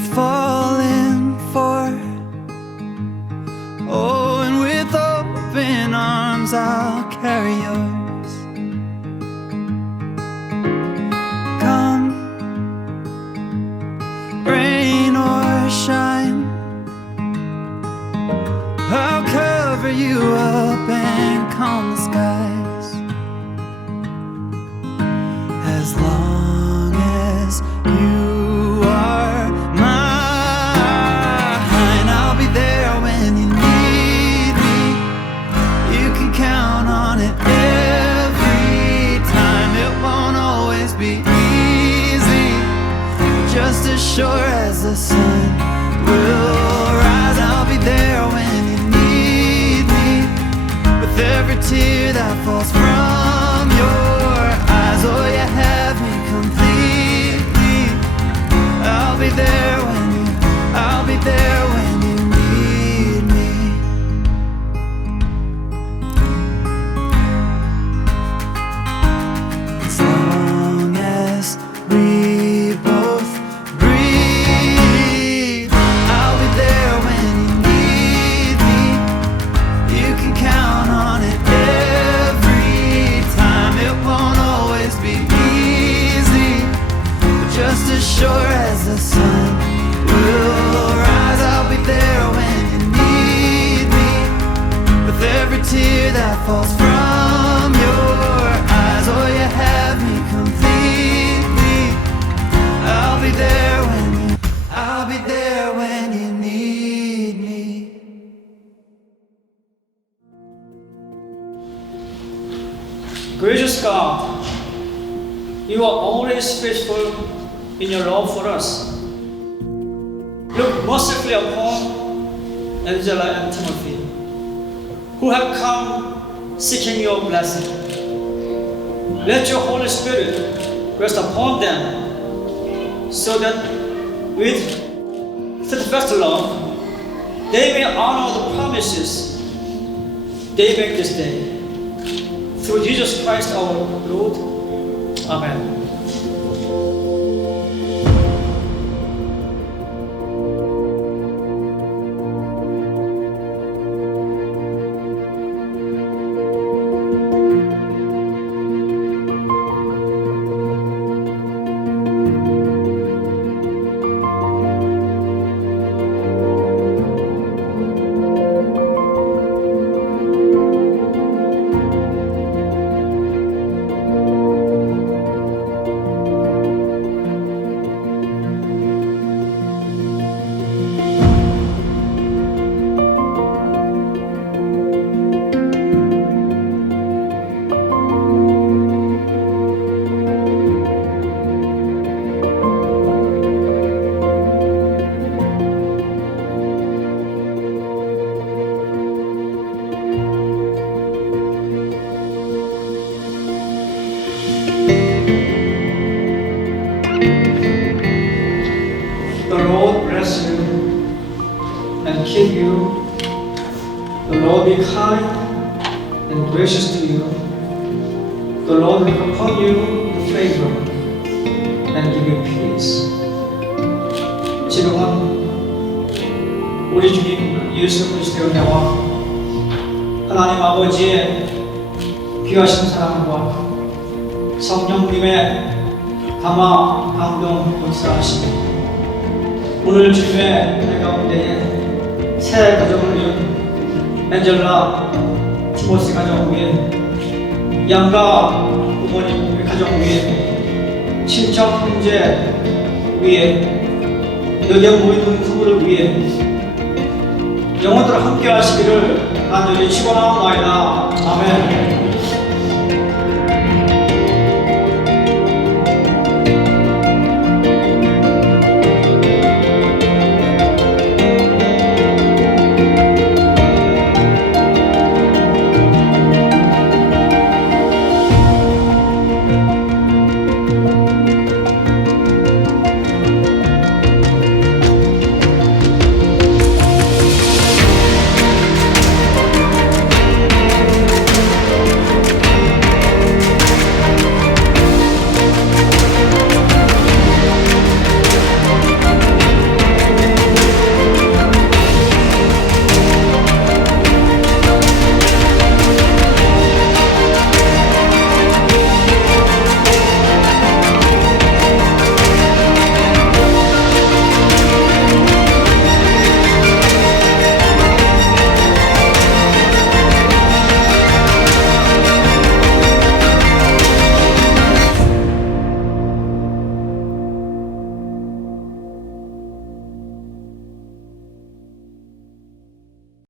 falling for. Oh, and with open arms I'll carry yours. Come, rain or shine, I'll cover you up and calm the skies. As long as you are mine, I'll be there when you need me. You can count on it every time. It won't always be easy, just as sure as the sun will rise. I'll be there when you need me, with every tear that falls from your eyes. Oh, you have me completely. I'll be there when I'll be there when you need me. As long as we both breathe, I'll be there when you need me. You can count on it every time. It won't always be easy, but just as sure as the sun will rise. I'll be there when you need me, with every tear that falls from your eyes. Oh, you have me completely. I'll be there when you need me. Gracious God, you are always faithful in your love for us. Look mercifully upon Angela and Timothy, who have come seeking your blessing. Let your Holy Spirit rest upon them, so that with steadfast love they may honor the promises they make this day. Through Jesus Christ our Lord. Amen. The Lord bless you and keep you. The Lord be kind and gracious to you. The Lord look upon you with favor and give you peace. 지금은 우리 주님 예수 그리스도의 은혜와 하나님 아버지의 귀하신 사랑과 성령님의 감화 감동 역사하시고 오늘 주님의 은혜 가운데에 새 가정을 이룬 엔젤라 티모시 가정 위에 양가 부모님 가정 위에 친척 형제 위에 여기 모인 성도를 위해 영혼들을 함께 하시기를 간절히 축원하옵나이다. 아멘.